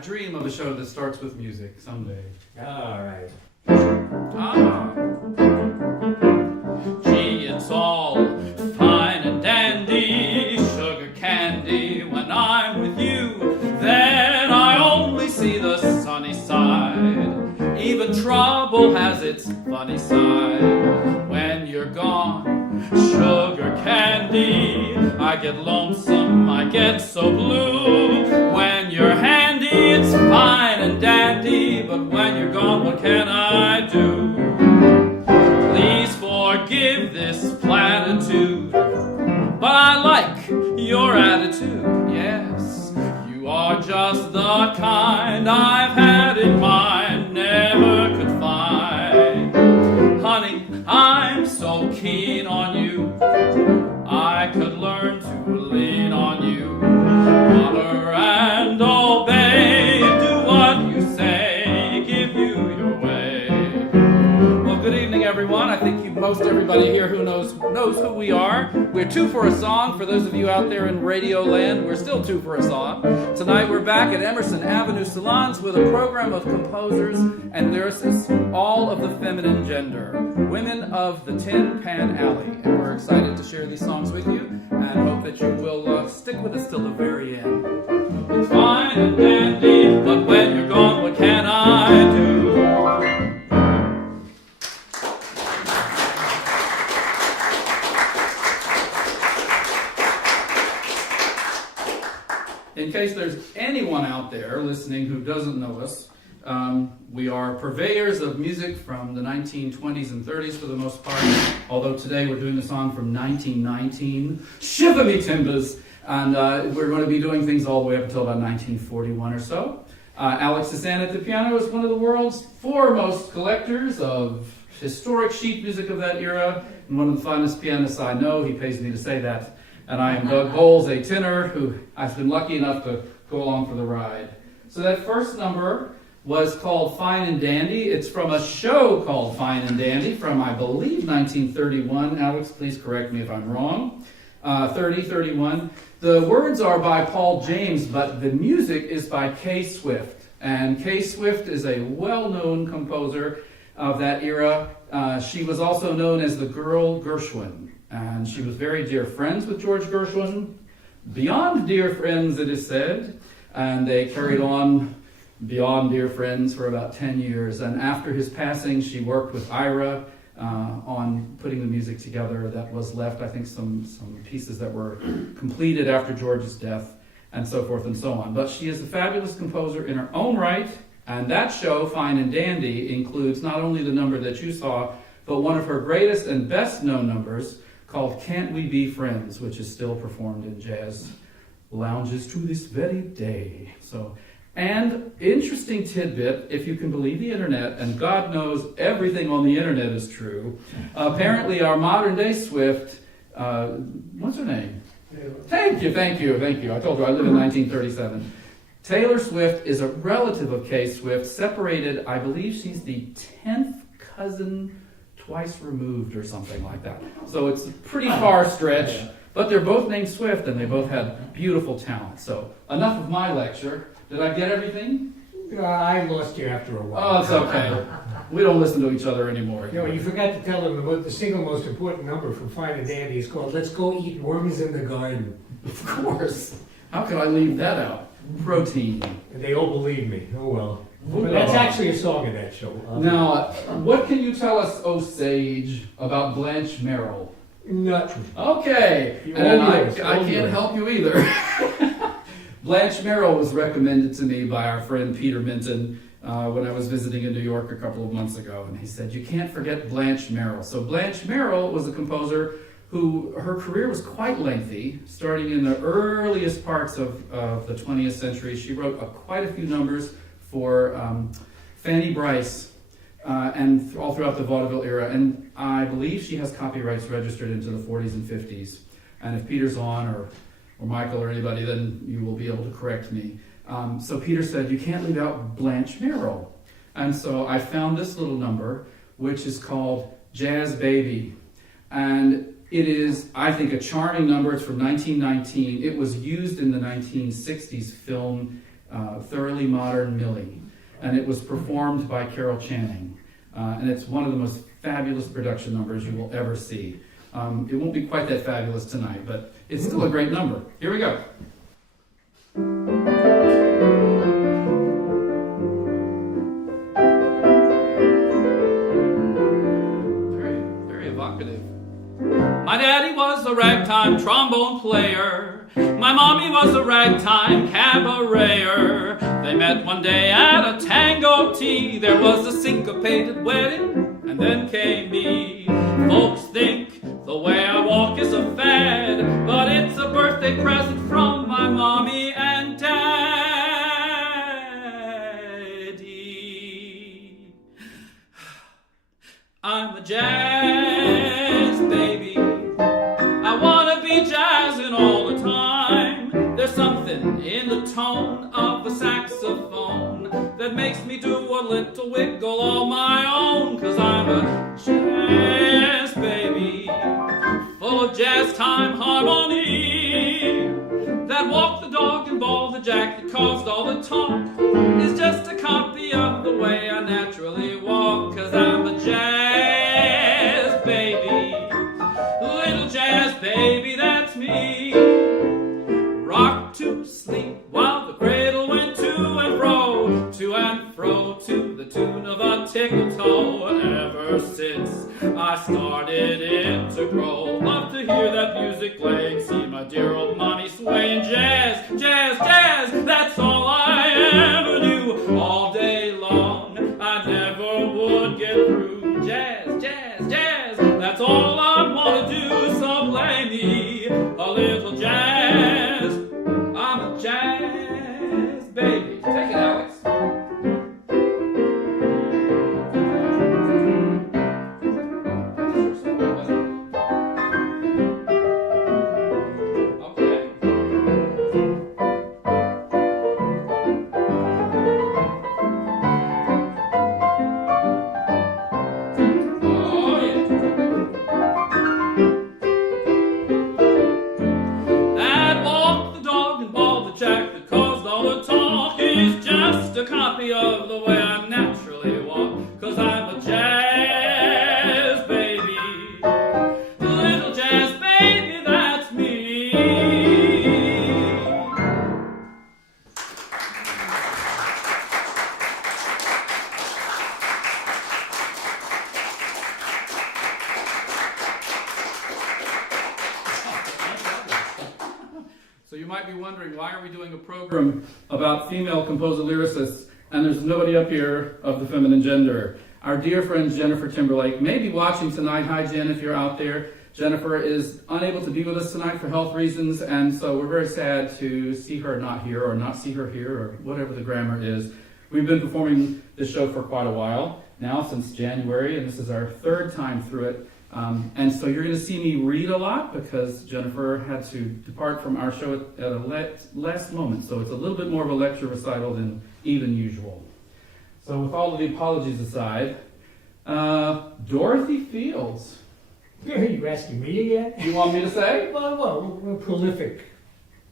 dream of a show that starts with music someday. All right. Ah. Gee, it's all fine and dandy, sugar candy. When I'm with you, then I only see the sunny side. Even trouble has its funny side. When you're gone, sugar candy, I get lonesome, I get so blue. When you're handy, it's fine and dandy, but when you're gone, what can I do? Please forgive this platitude, but I like your attitude, yes. You are just the kind I've had in mind, never could find. Honey, I'm so keen on you, I could learn to lean on you. Honor and obey, do what you say, give you your way. Well, good evening, everyone. I think most everybody here who knows who we are. We're two for a song. For those of you out there in radio land, we're still two for a song. Tonight we're back at Emerson Avenue salons with a program of composers and lyricists, all of the feminine gender, women of the Tin Pan Alley. And we're excited to share these songs with you and hope that you will stick with us till the very end. It's fine and dandy, but when you're gone, what can I do? In case there's anyone out there listening who doesn't know us, we are purveyors of music from the 1920s and 30s for the most part, although today we're doing a song from 1919, Shiver Me Timbers, and we're going to be doing things all the way up until about 1941 or so. Alex Hassan at the piano is one of the world's foremost collectors of historic sheet music of that era, and one of the finest pianists I know. He pays me to say that. And I am Doug Bowles, a tenor who I've been lucky enough to go along for the ride. So that first number was called Fine and Dandy. It's from a show called Fine and Dandy from, I believe, 1931. Alex, please correct me if I'm wrong. 31. The words are by Paul James, but the music is by Kay Swift. And Kay Swift is a well-known composer of that era. She was also known as the Girl Gershwin. And she was very dear friends with George Gershwin, beyond dear friends, it is said, and they carried on beyond dear friends for about 10 years. And after his passing, she worked with Ira on putting the music together that was left, I think some pieces that were completed after George's death, and so forth and so on. But she is a fabulous composer in her own right, and that show, Fine and Dandy, includes not only the number that you saw, but one of her greatest and best known numbers, called Can't We Be Friends, which is still performed in jazz lounges to this very day. And interesting tidbit, if you can believe the internet, and God knows everything on the internet is true, apparently our modern day Swift, what's her name? Thank you. I told her I live in 1937. Taylor Swift is a relative of Kay Swift, separated, I believe she's the 10th cousin twice removed or something like that. So it's a pretty far stretch, but they're both named Swift and they both had beautiful talent. So enough of my lecture. Did I get everything? I lost you after a while. Oh, it's okay. We don't listen to each other anymore. You forgot to tell them the single most important number from Fine and Dandy is called Let's Go Eat Worms in the Garden. Of course. How could I leave that out? Protein. And they all believe me. Oh well. But that's actually a song in that show. Now, what can you tell us, O Sage, about Blanche Merrill? Nothing. Okay. And I can't help you either. Blanche Merrill was recommended to me by our friend Peter Minton when I was visiting in New York a couple of months ago. And he said, you can't forget Blanche Merrill. So Blanche Merrill was a composer who, her career was quite lengthy. Starting in the earliest parts of the 20th century, she wrote quite a few numbers for Fanny Brice and all throughout the vaudeville era. And I believe she has copyrights registered into the 40s and 50s. And if Peter's on, or Michael or anybody, then you will be able to correct me. So Peter said, you can't leave out Blanche Merrill. And so I found this little number, which is called Jazz Baby. And it is, I think, a charming number. It's from 1919. It was used in the 1960s film Thoroughly Modern Millie. And it was performed by Carol Channing. And it's one of the most fabulous production numbers you will ever see. It won't be quite that fabulous tonight, but it's still a great number. Here we go. Very, very evocative. My daddy was a ragtime trombone player. My mommy was a ragtime cabareter. They met one day at a tango tea. There was a syncopated wedding, and then came me. Folks think the way I walk is a fad, but it's a birthday present from my mommy and daddy. I'm a jazz baby. I wanna be jazzing all the time. There's something in the tone of a saxophone that makes me do a little wiggle on my own. 'Cause I'm a jazz baby, full of jazz time harmony. That walk the dog and ball the jack that caused all the talk is just a copy of the way I naturally walk. 'Cause I'm a jazz baby, little jazz baby, that's me. Rock to sleep while the cradle went to and fro to the tune of a tickle-toe. Ever since I started it to grow, love to hear that music playing, see my dear old mommy swaying. Jazz, jazz, jazz, that's all I ever knew. All day long, I never would get through. Jazz, jazz, jazz, that's all I want to do. So play me a little jazz. I'm a jazz baby. Take it, Alex. A copy of the way I naturally walk. 'Cause I'm a jazz baby, little jazz baby, that's me. So you might be wondering, why are we doing a program about female composer lyricists and there's nobody up here of the feminine gender? Our dear friend Jennifer Timberlake may be watching tonight. Hi Jen, if you're out there. Jennifer is unable to be with us tonight for health reasons, and so we're very sad to see her not here, or not see her here, or whatever the grammar is. We've been performing this show for quite a while now, since January, and this is our third time through it. And so you're going to see me read a lot because Jennifer had to depart from our show at a last moment. So it's a little bit more of a lecture recital than even usual. So with all of the apologies aside, Dorothy Fields. You asking me again? You want me to say? Well, prolific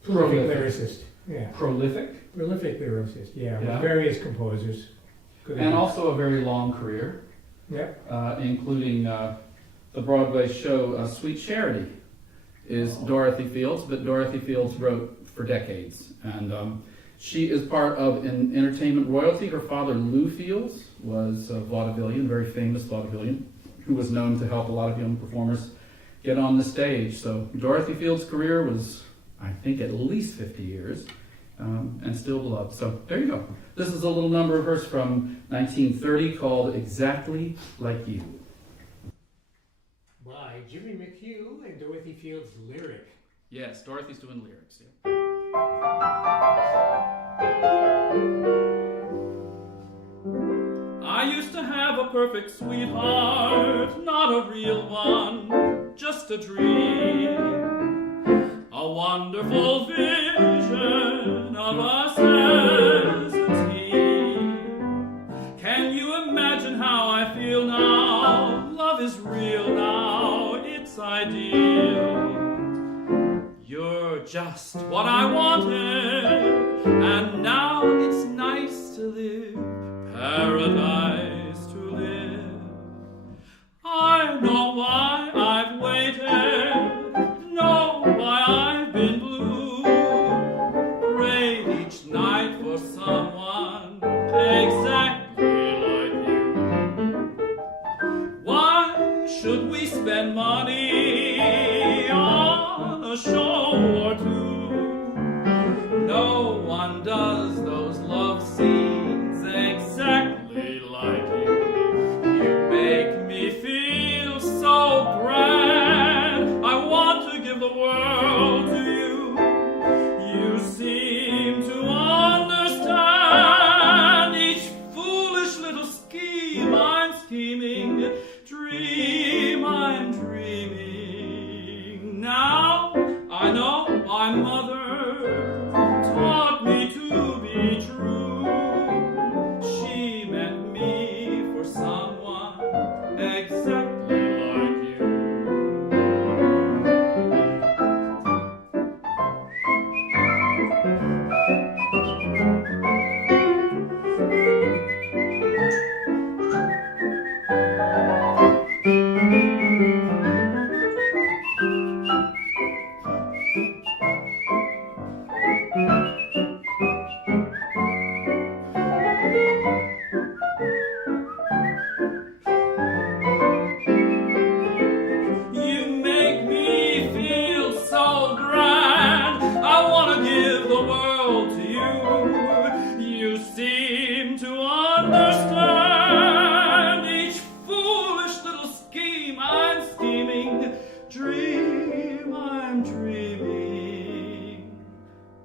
lyricist. Yeah. Prolific? Prolific lyricist, yeah. With various composers. And also a very long career. Yep. Including the Broadway show Sweet Charity is Dorothy Fields, but Dorothy Fields wrote for decades. And she is part of an entertainment royalty. Her father, Lou Fields, was a vaudevillian, very famous vaudevillian, who was known to help a lot of young performers get on the stage. So Dorothy Fields' career was, I think, at least 50 years, and still beloved. So there you go. This is a little number of hers from 1930 called Exactly Like You. By Jimmy McHugh and Dorothy Fields' lyric. Yes, Dorothy's doing lyrics. Yeah. I used to have a perfect sweetheart, not a real one, just a dream, a wonderful vision of us as a team. Can you imagine how I feel now? Love is real now, it's ideal. You're just what I wanted, and now paradise to live. I know why I've waited, know why I've been blue, prayed each night for someone exactly like you. Why should we spend money on a show or two? No one does those love scenes exactly like you. You make me feel so grand. I want to give the world to you. You seem to understand each foolish little scheme I'm scheming, dream I'm dreaming. Now I know my mother taught me to be true. She meant me for someone exactly like you. You make me feel so grand. I want to give the world to you. You seem to understand each foolish little scheme I'm scheming, dream I'm dreaming.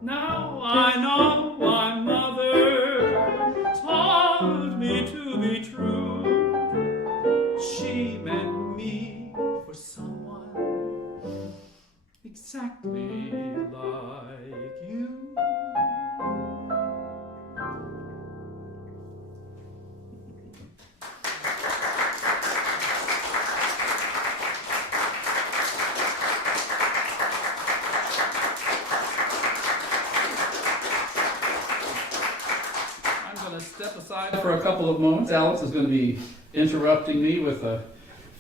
Now I know my mother taught me to be true. She meant me for someone exactly like you. I'm going to step aside for a couple of moments. Alex is going to be interrupting me with a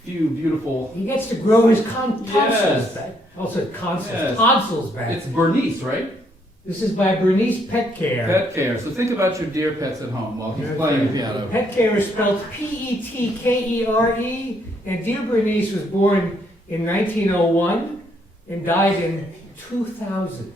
few beautiful. He gets to grow his tonsils Yes. back. Also tonsils, Yes. tonsils back. It's Bernice, right? This is by Bernice Pet Care. Pet care. So think about your dear pets at home while he's playing the piano. Pet Care is spelled Petkere, and dear Bernice was born in 1901 and died in 2000.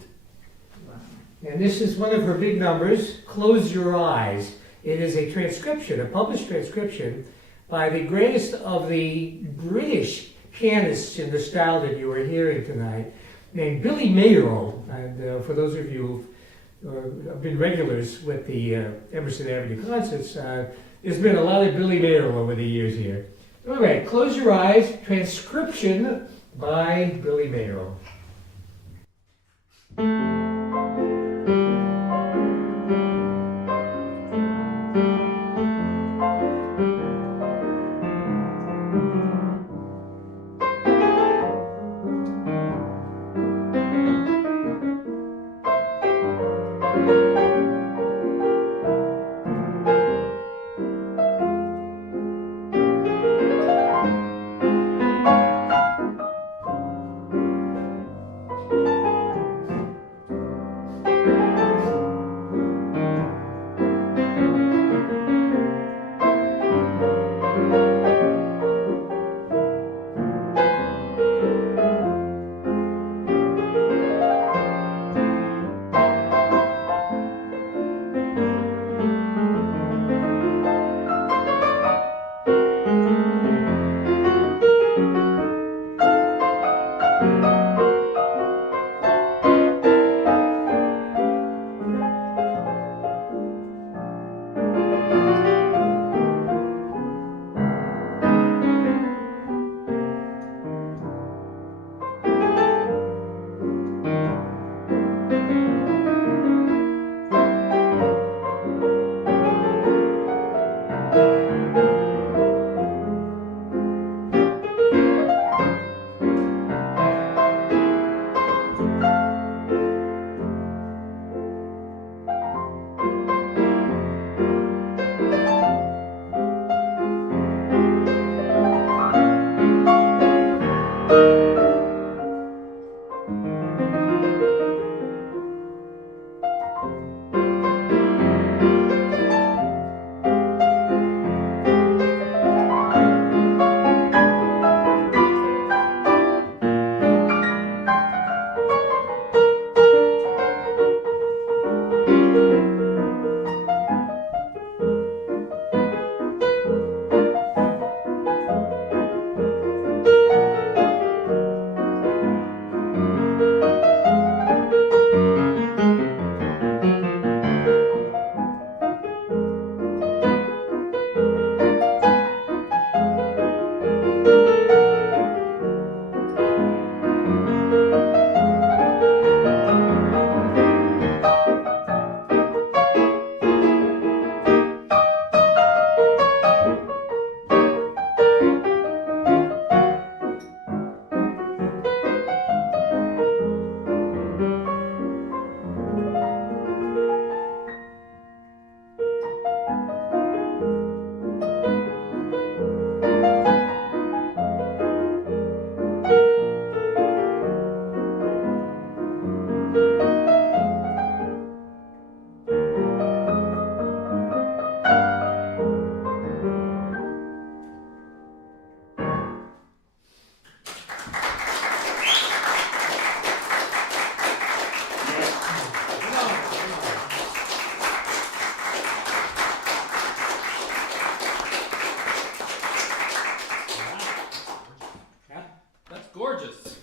And this is one of her big numbers, Close Your Eyes. It is a transcription, a published transcription, by the greatest of the British pianists in the style that you are hearing tonight, named Billy Mayerl. And for those of you who have been regulars with the Emerson Avenue concerts, there's been a lot of Billy Mayerl over the years here. All right, Close Your Eyes, transcription by Billy Mayerl.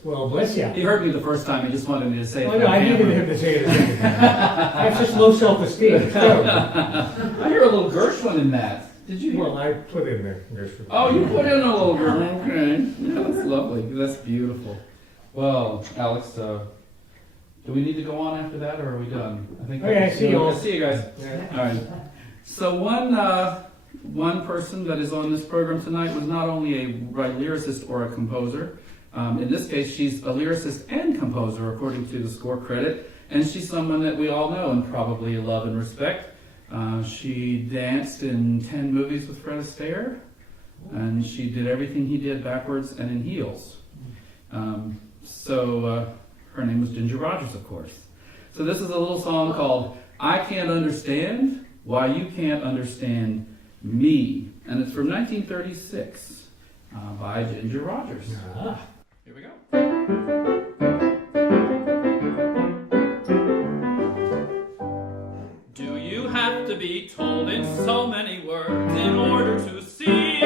Well, bless you. He heard me the first time. He just wanted me to say it. Oh, no, I needed him to say it again. That's just low self-esteem. It's terrible. I hear a little Gershwin in that. Did you hear? Well, I put in there. Oh, you put in a little Gershwin. Okay. Yeah, that's lovely. That's beautiful. Well, Alex, do we need to go on after that, or are we done? I think. Okay, see you all. See you guys. Yeah. All right. So one person that is on this program tonight was not only a lyricist or a composer. In this case, she's a lyricist and composer, according to the score credit, and she's someone that we all know and probably love and respect. She danced in 10 movies with Fred Astaire, and she did everything he did backwards and in heels. So her name was Ginger Rogers, of course. So this is a little song called I Can't Understand Why You Can't Understand Me, and it's from 1936 by Ginger Rogers. Here we go. Do you have to be told in so many words in order to see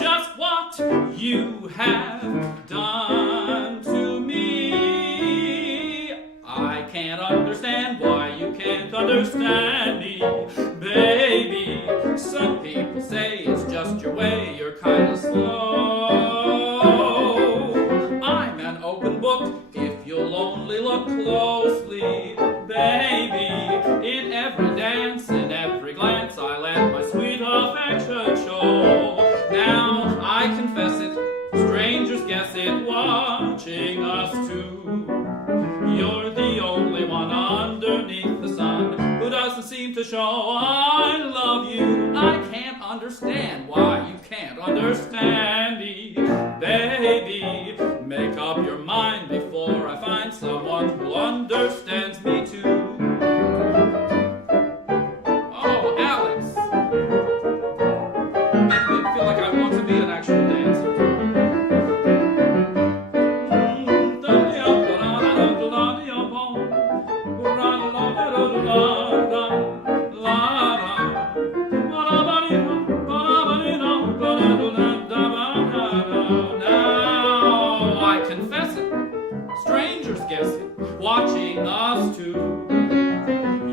just what you have done to me? I can't understand why you can't understand me, baby. Some people say it's just your way, you're kind of slow. I'm an open book if you'll only look closely, baby. In every dance, in every glance, I let my sweet affection show. Now I confess it, strangers guess it, watching us two. You're the only one underneath the sun who doesn't seem to show I love you. I can't understand why you can't understand me, baby. Make up your mind before I find someone who understands me too. Oh, Alex, make me feel like I want to be an actual dancer. Watching us two.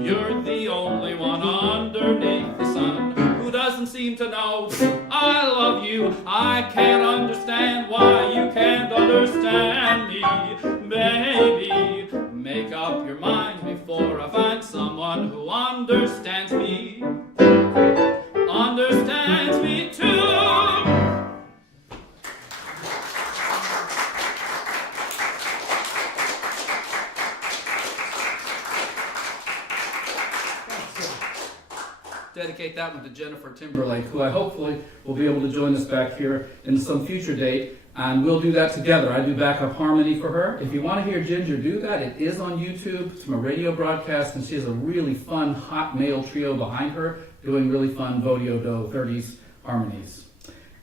You're the only one underneath the sun who doesn't seem to know I love you. I can't understand why you can't understand me, baby. Make up your mind before I find someone who understands me. Understands me too. Dedicate that one to Jennifer Timberlake, who I hopefully will be able to join us back here in some future date, and we'll do that together. I do backup harmony for her. If you want to hear Ginger do that, it is on YouTube. It's from a radio broadcast, and she has a really fun hot male trio behind her doing really fun Vodio Do 30s harmonies.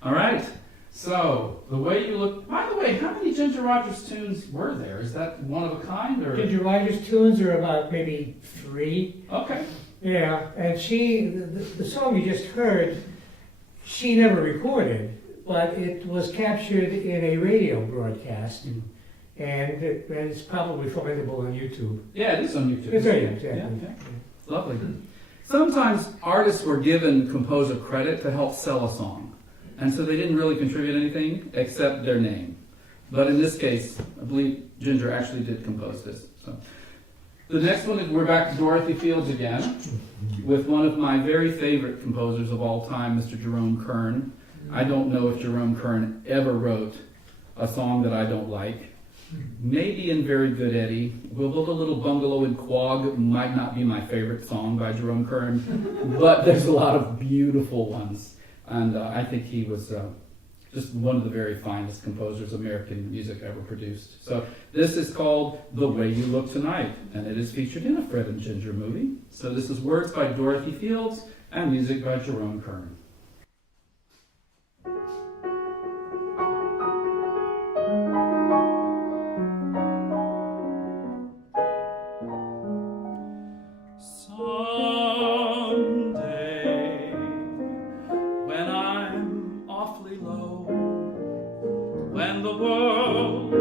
All right, so The Way You Look. By the way, how many Ginger Rogers tunes were there? Is that one of a kind? Or? Ginger Rogers tunes are about maybe 3. Okay. Yeah, and the song you just heard, she never recorded, but it was captured in a radio broadcast, and it's probably findable on YouTube. Yeah, it is on YouTube. It's right, exactly. Yeah, okay. Lovely. Sometimes artists were given composer credit to help sell a song, and so they didn't really contribute anything except their name. But in this case, I believe Ginger actually did compose this. So. The next one is we're back to Dorothy Fields again, with one of my very favorite composers of all time, Mr. Jerome Kern. I don't know if Jerome Kern ever wrote a song that I don't like. Maybe in Very Good Eddie. We'll Build a Little Bungalow in Quogue might not be my favorite song by Jerome Kern, but there's a lot of beautiful ones. And I think he was just one of the very finest composers American music ever produced. So this is called The Way You Look Tonight, and it is featured in a Fred and Ginger movie. So this is words by Dorothy Fields and music by Jerome Kern. Someday, when I'm awfully low, when the world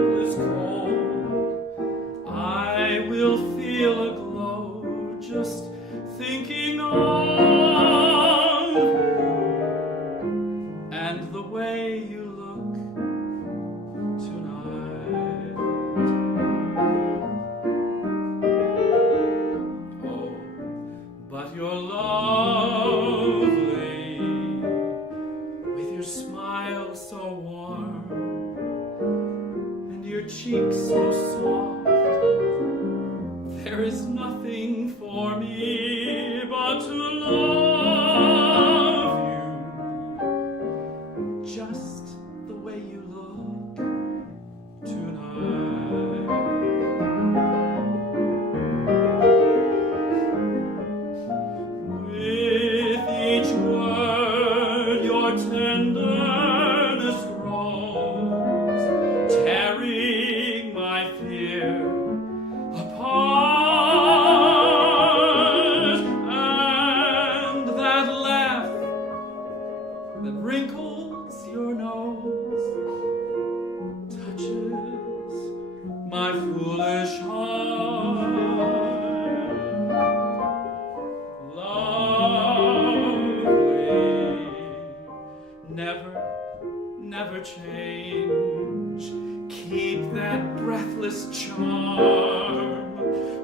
that wrinkles your nose, touches my foolish heart. Lovely, never change. Keep that breathless charm.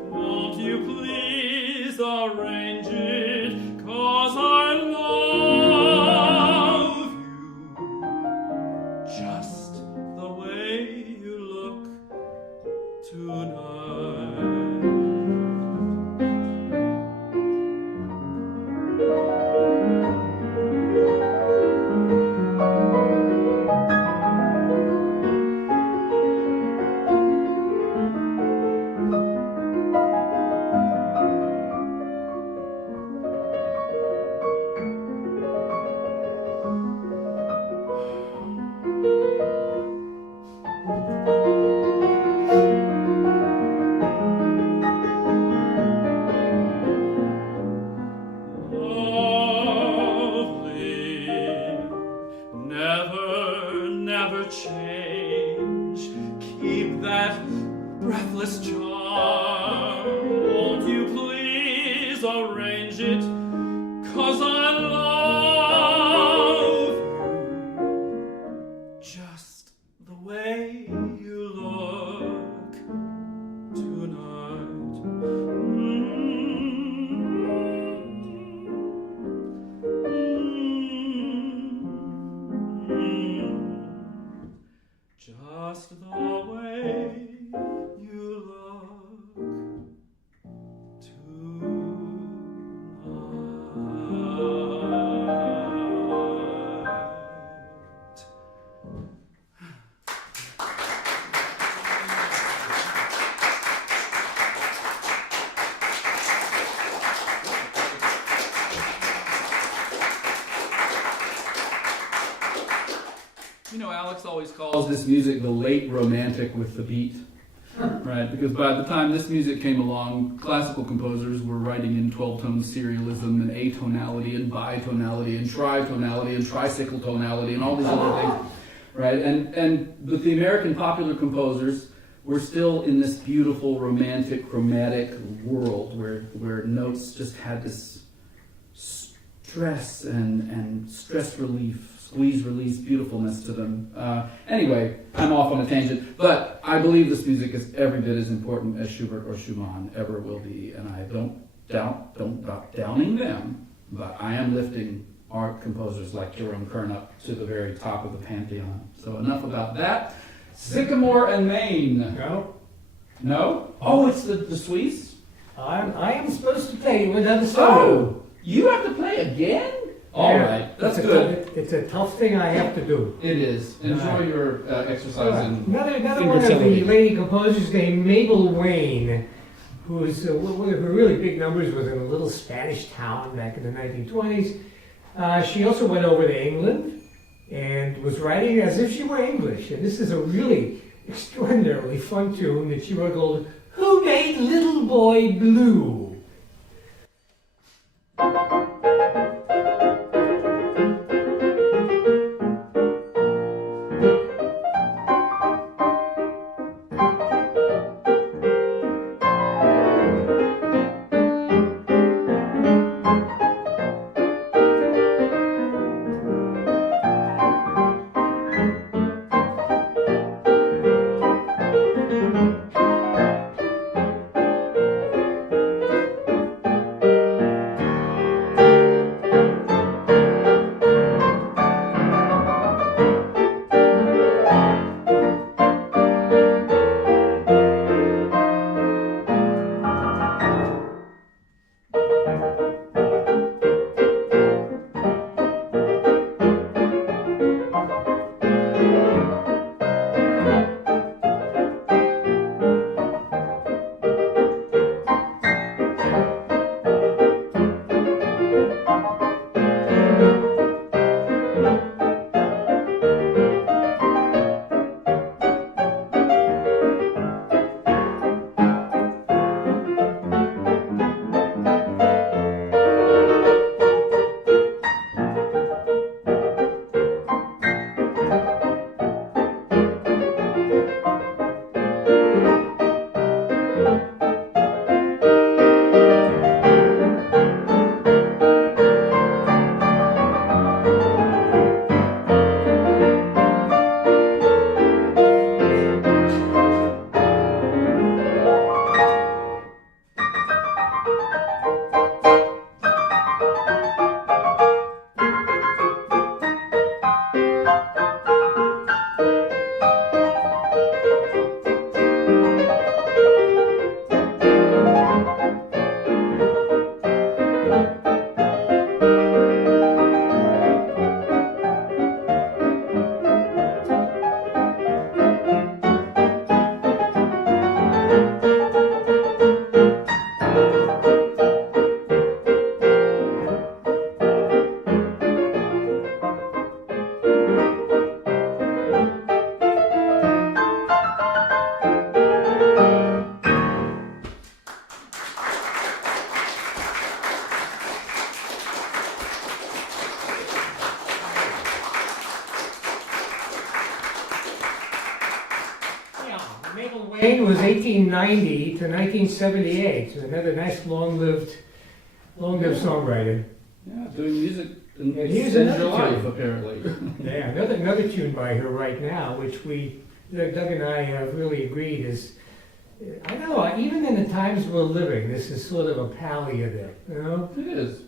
Won't you please arrange it? 'Cause I love you just the way you look tonight. Never change. Keep that breathless charm. Won't you please arrange it? 'Cause I love you just the way you look tonight. Just the way you look tonight. You know, Alex always calls this music the late romantic with the beat, right? Because by the time this music came along, classical composers were writing in 12-tone serialism and atonality and bitonality and tritonality and tricycle tonality and all these other things, right? But the American popular composers were still in this beautiful, romantic, chromatic world where notes just had this stress and stress relief, squeeze release beautifulness to them. Anyway, I'm off on a tangent, but I believe this music is every bit as important as Schubert or Schumann ever will be, and I don't downing them, but I am lifting art composers like Jerome Kern up to the very top of the pantheon. So enough about that. Sycamore and Maine. No. No? Oh, it's the Suisse? I am supposed to play you another solo. Oh, you have to play again? All right, that's good. It's a tough thing I have to do. It is. Enjoy your exercise. Another one of the lady composers named Mabel Wayne, who's one of her really big numbers was in a little Spanish town back in the 1920s. She also went over to England and was writing as if she were English. And this is a really extraordinarily fun tune that she wrote called "Who Made Little Boy Blue?" reign was 1890 to 1978. So another nice long-lived songwriter. Yeah, doing music and here's saves your another life, tune. apparently. Yeah, another tune by her right now, which Doug and I have really agreed is, I know, even in the times we're living, this is sort of a palliative, you know? It is.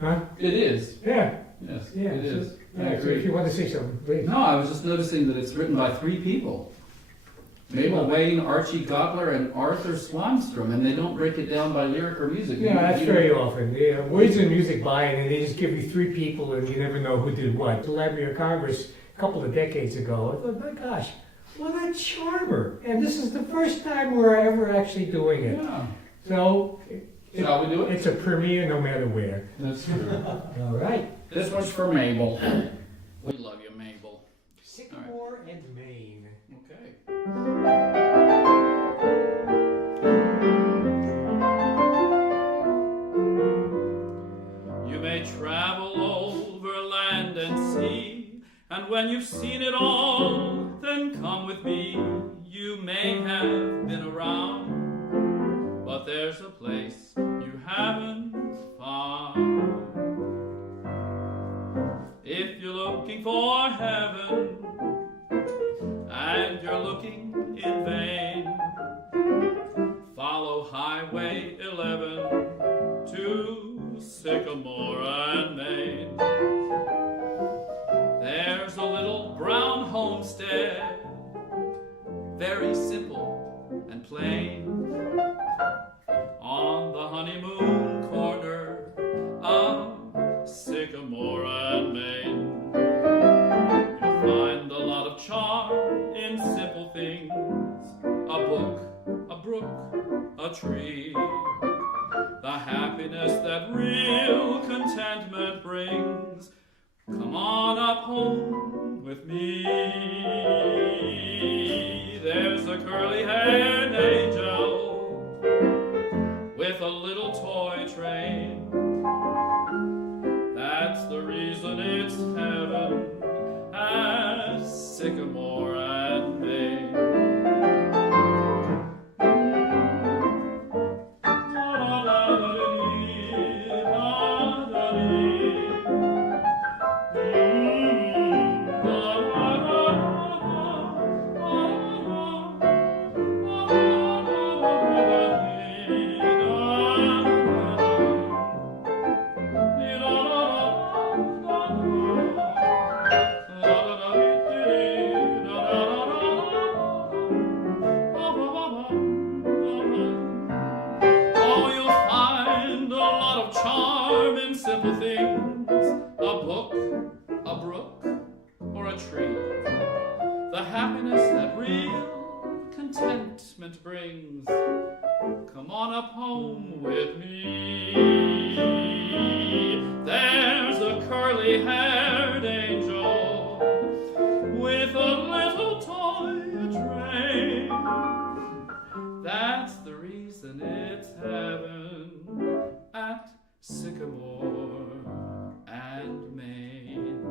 Huh? It is. Yeah. Yes, Yeah. it is. So, I yeah, so agree. if you want to say something, please. No, I was just noticing that it's written by 3 people. Mabel Wayne, Archie Gottler, and Arthur Swanstrom, and they don't break it down by lyric or music. Yeah, that's very often. Yeah, words and music buy it, and they just give you 3 people, and you never know who did what. The Library of Congress, a couple of decades ago, I thought, my gosh, what a charmer! And this is the first time we're ever actually doing it. Yeah. So, Shall we do it? it's a premiere no matter where. That's true. All right. This one's for Mabel. We love you, Mabel. Sycamore and Maine. Okay. You may travel over land and sea, and when you've seen it all, then come with me. You may have been around, but there's a place you haven't found. If you're looking for heaven, and you're looking in vain, follow Highway 11 to Sycamore and Maine. There's a little brown homestead, very simple and plain, on the honeymoon corner of Sycamore and Maine. You'll find a lot of charm in simple things, a book, a brook, a tree, the happiness that real contentment brings. Come on up home with me. There's a curly-haired angel with a little toy train. That's the reason it's heaven at Sycamore and Maine. Simple things, a book, a brook, or a tree, the happiness that real contentment brings. Come on up home with me. There's a curly-haired angel with a little toy train. That's the reason it's heaven at Sycamore and Maine.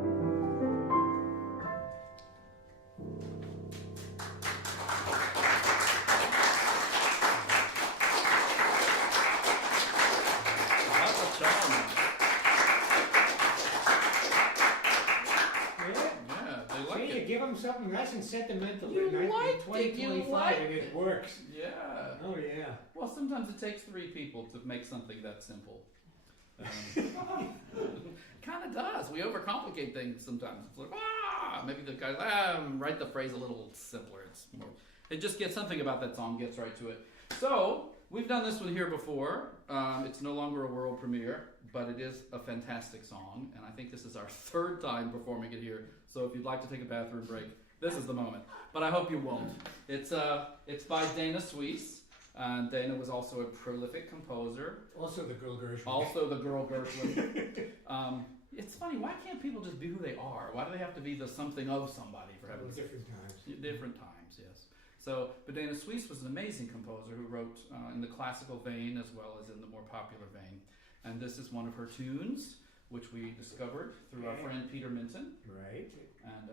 That's a charm. Yeah, they like See, you it. give them something nice and sentimental. You in liked it, 2025, you liked and it works. Yeah. Oh, yeah. Well, sometimes it takes 3 people to make something that simple. Kind of does. We overcomplicate things sometimes. It's like, maybe the guy, write the phrase a little simpler. It's more, it just gets something about that song, gets right to it. So, we've done this one here before. It's no longer a world premiere, but it is a fantastic song, and I think this is our 3rd time performing it here. So if you'd like to take a bathroom break, this is the moment. But I hope you won't. It's by Dana Suesse. Dana was also a prolific composer. Also the girl Gershwin. Also the girl Gershwin. It's funny, why can't people just be who they are? Why do they have to be the something of somebody, for heaven's sake? Different times. Different times, yes. So, but Dana Suesse was an amazing composer who wrote in the classical vein as well as in the more popular vein. And this is one of her tunes. which we discovered through our friend Peter Minton. Right. And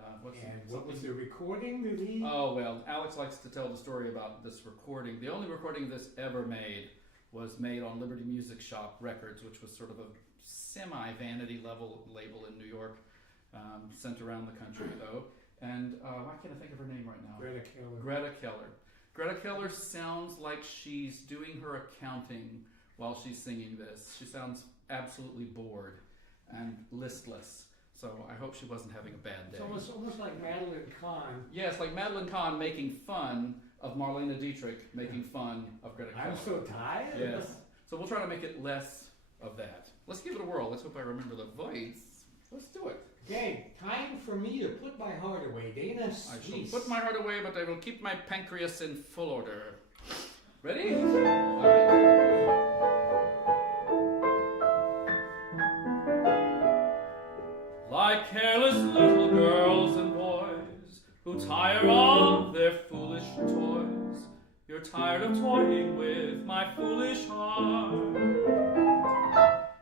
what was the recording that he... Oh, well, Alex likes to tell the story about this recording. The only recording of this ever made was made on Liberty Music Shop Records, which was sort of a semi-vanity level label in New York, sent around the country, though. And why can't I think of her name right now? Greta Keller. Greta Keller. Greta Keller sounds like she's doing her accounting while she's singing this. She sounds absolutely bored and listless. So I hope she wasn't having a bad day. It's almost like Madeline Kahn. Yes, like Madeline Kahn making fun of Marlene Dietrich, making fun of Greta Keller. I'm so tired. Yes. So we'll try to make it less of that. Let's give it a whirl. Let's hope I remember the voice. Let's do it. Okay, time for me to put my heart away. Dana I Suisse. shall put my heart away, but I will keep my pancreas in full order. Ready? All right. Like careless little girls and boys who tire of their foolish toys, you're tired of toying with my foolish heart.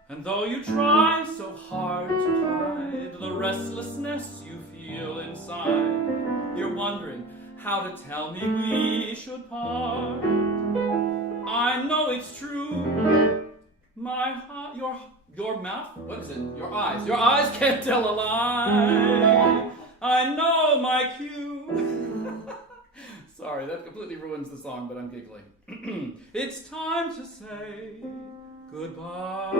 And though you try so hard to hide the restlessness you feel inside, you're wondering how to tell me we should part. I know it's true. My heart, your mouth, what is it? Your eyes can't tell a lie. I know my cue. Sorry, that completely ruins the song, but I'm giggling. It's time to say goodbye.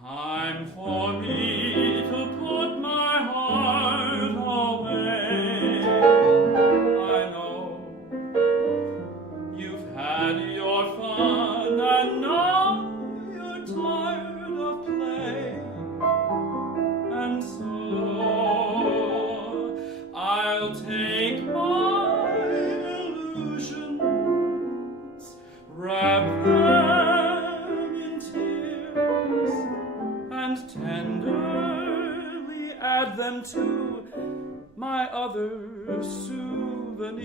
Time for me to put my heart away. I know you've had your fun and now you're tired of play. And so I'll take my illusions, wrap them in tears, and tenderly add them to my other souvenirs.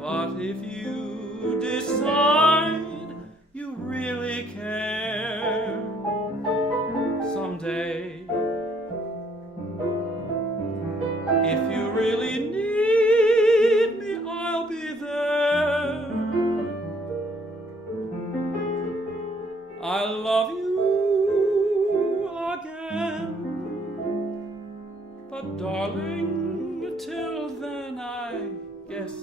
But if you decide you really care, someday, if you really need me, I'll be there. I love you again, but darling, till then I guess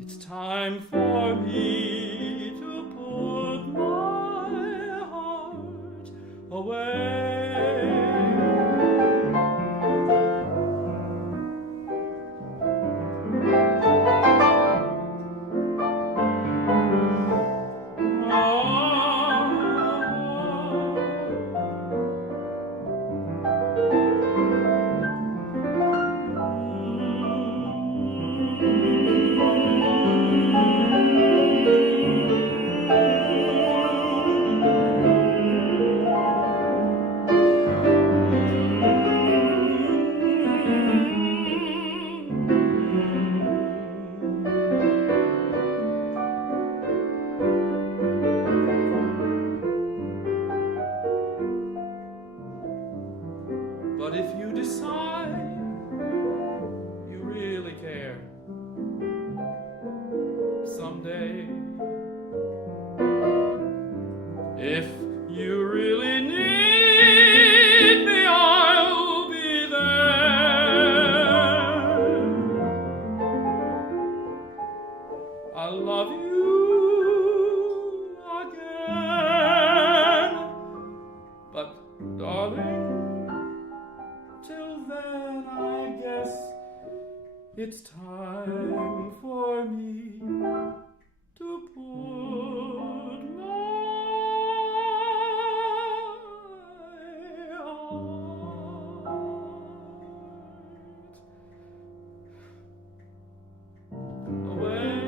it's time for me to put my heart away. But if you decide you really care, someday, if you really need me, I'll be there. I love you again, but darling, till then, I guess it's time for me to put my heart away.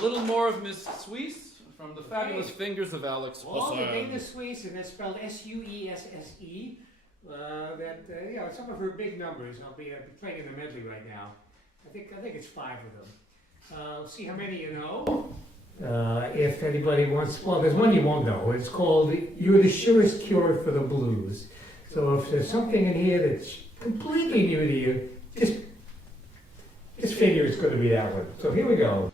little more of Miss Suisse from the fabulous fingers of Alex All the Hassan. Dana Suisse, and that's spelled Suesse. Some of her big numbers. I'll be playing in the medley right now. I think it's 5 of them. Let's see how many you know. If anybody wants, well, there's one you won't know. It's called "You're the Surest Cure for the Blues." So if there's something in here that's completely new to you, just figure it's going to be that one. So here we go.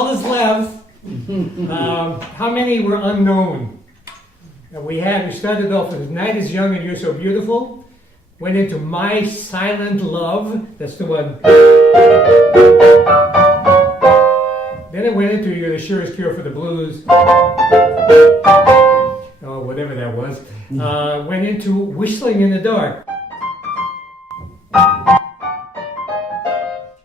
all is left. How many were unknown? We started off with Night is Young and You're So Beautiful. Went into My Silent Love. That's the one. Then it went into You're the Surest Cure for the Blues. Oh, whatever that was. Went into Whistling in the Dark.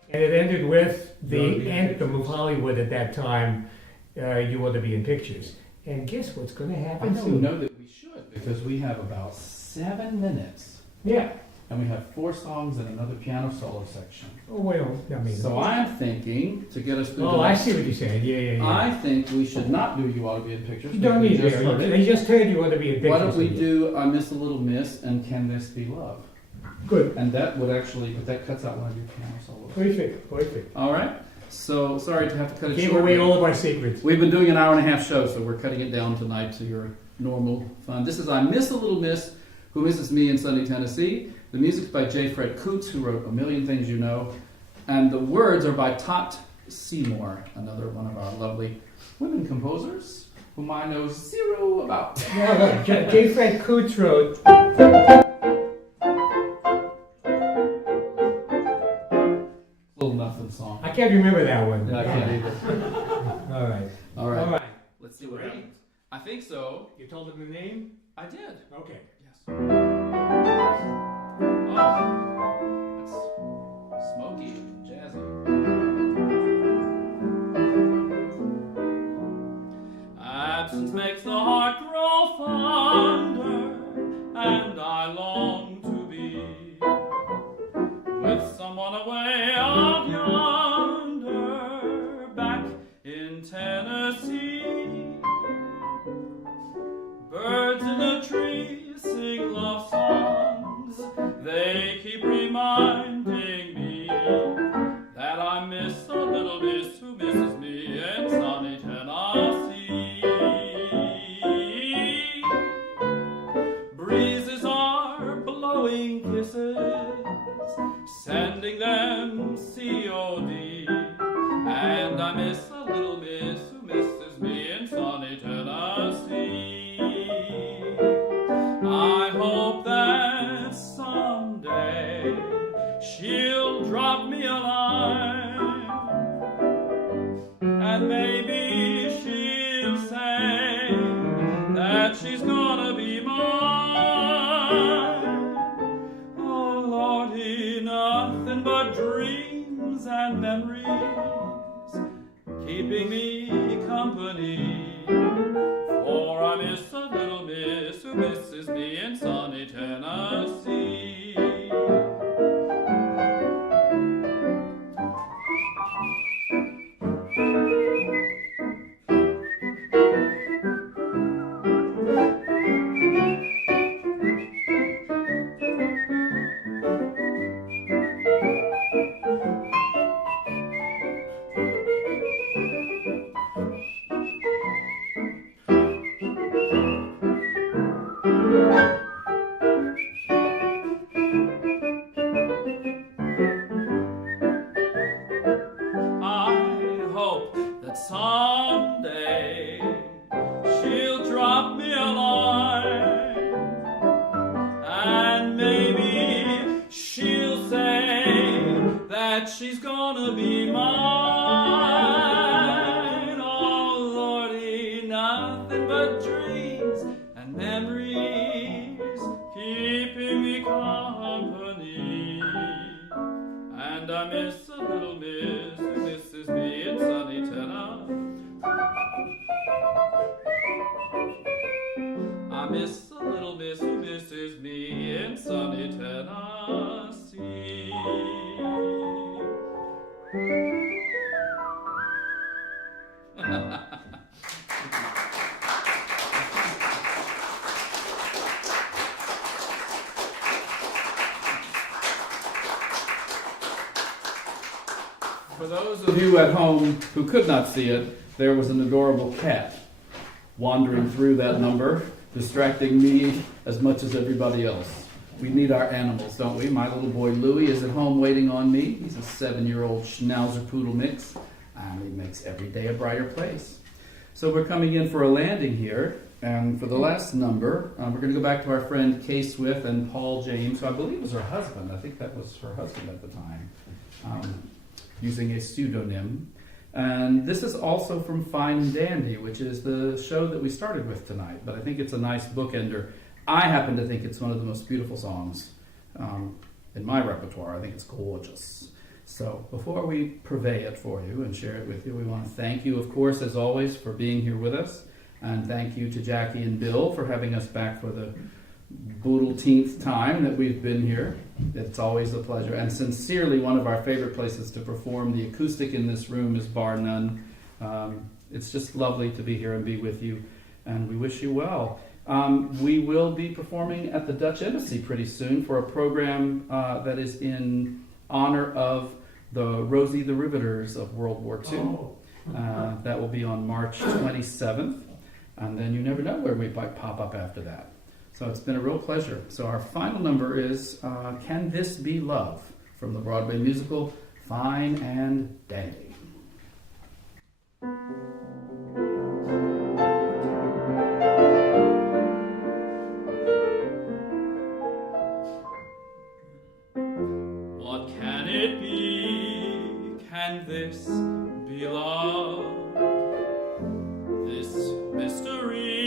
And it ended with the anthem of Hollywood at that time, You Ought to Be in Pictures. And guess what's going to happen I soon? don't know that we should, because we have about 7 minutes. Yeah. And we have 4 songs and another piano solo section. Oh, well, I mean... So I'm thinking, to get us through Oh, I see what you're saying. Yeah. I think we should not do You Ought to Be in Pictures. You don't need just heard to. it. I just heard You Ought to Be in Pictures. Why don't we do I Miss a Little Miss and Can This Be Love? Good. And that would actually, but that cuts out one of your piano solos. Perfect. All right. So sorry to have to cut it Gave short. away all of our secrets. We've been doing an hour and a half show, so we're cutting it down tonight to your normal fun. This is I Miss a Little Miss, Who Misses Me in Sunny, Tennessee. The music's by J. Fred Coots, who wrote A Million Things You Know. And the words are by Tot Seymour, another one of our lovely women composers, whom I know zero about. Now, look, J. Fred Coots wrote... Little nothing song. I can't remember that one. Yeah, I can't either. All right. Let's see what happens. I think so. You told him the name? I did. Okay. Yes. Oh, that's smoky and jazzy. Absence makes the heart grow fonder, and I long to be with someone away up yonder, back in Tennessee. Birds in the trees sing love songs, they keep reminding me that I miss a little miss who misses me in sunny Tennessee. Breezes are blowing kisses, sending them COD, and I miss a little miss who misses me in sunny Tennessee. I hope that someday she'll drop me a line, and maybe she'll say that she's gonna be mine. Oh Lordy, nothing but dreams and memories keeping me company, for I miss a little miss who misses me in sunny Tennessee. Someday she'll drop me a line, and maybe she'll say that she's gonna be mine. Oh Lordy, nothing but dreams and memories keeping me company, and I miss a little miss who misses me in sunny Tennessee. I miss a little miss who misses me in sunny Tennessee. For those of you at home who could not see it, there was an adorable cat wandering through that number, distracting me as much as everybody else. We need our animals, don't we? My little boy Louie is at home waiting on me. He's a 7-year-old Schnauzer Poodle mix. and it makes every day a brighter place. So we're coming in for a landing here, and for the last number, we're going to go back to our friend Kay Swift and Paul James, who I believe was her husband. I think that was her husband at the time, using a pseudonym. And this is also from Fine and Dandy, which is the show that we started with tonight, but I think it's a nice bookender. I happen to think it's one of the most beautiful songs in my repertoire. I think it's gorgeous. So before we purvey it for you and share it with you, we want to thank you, of course, as always, for being here with us. And thank you to Jackie and Bill for having us back for the boodle-teenth time that we've been here. It's always a pleasure. And sincerely, one of our favorite places to perform. The acoustic in this room is bar none. It's just lovely to be here and be with you. And we wish you well. We will be performing at the Dutch Embassy pretty soon for a program that is in honor of the Rosie the Riveters of World War II. That will be on March 27th. And then you never know where we might pop up after that. So it's been a real pleasure. So our final number is Can This Be Love? From the Broadway musical Fine and Dandy. What can it be? Can this be love? This mystery,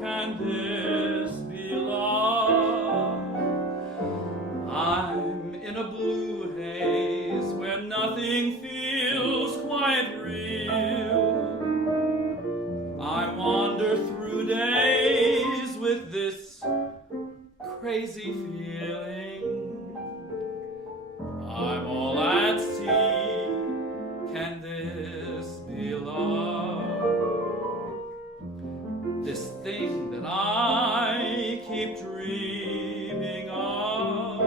can this be love? I'm in a blue haze where nothing feels quite real. I wander through days with this crazy feeling. I'm all at sea. Can this be love? This thing that I keep dreaming of,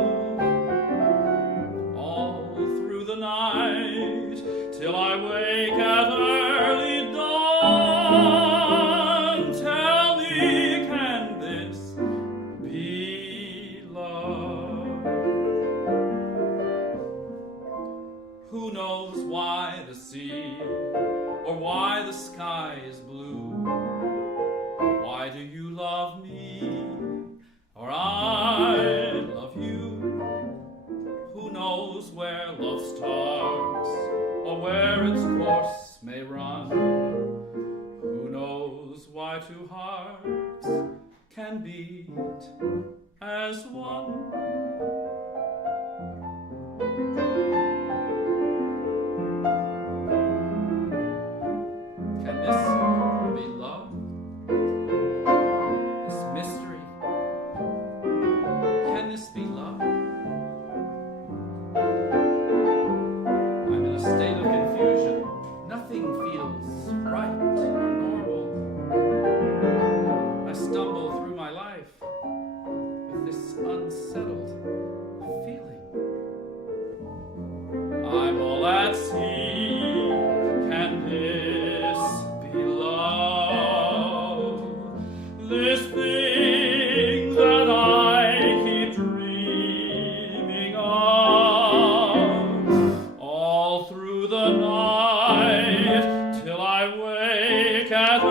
all through the night, till I wake at early dawn. Tell me, can this be love? Who knows why the sea or why the sky is blue? Why do you love me, or I love you? Who knows where love starts, or where its course may run? Who knows why two hearts can beat as one? Can this be love? Can this be love? I'm in a state of confusion. Nothing feels right or normal. I stumble through my life with this unsettled feeling. I'm all at sea. Can this be love? This thing that I keep dreaming of, all through the night, till I wake at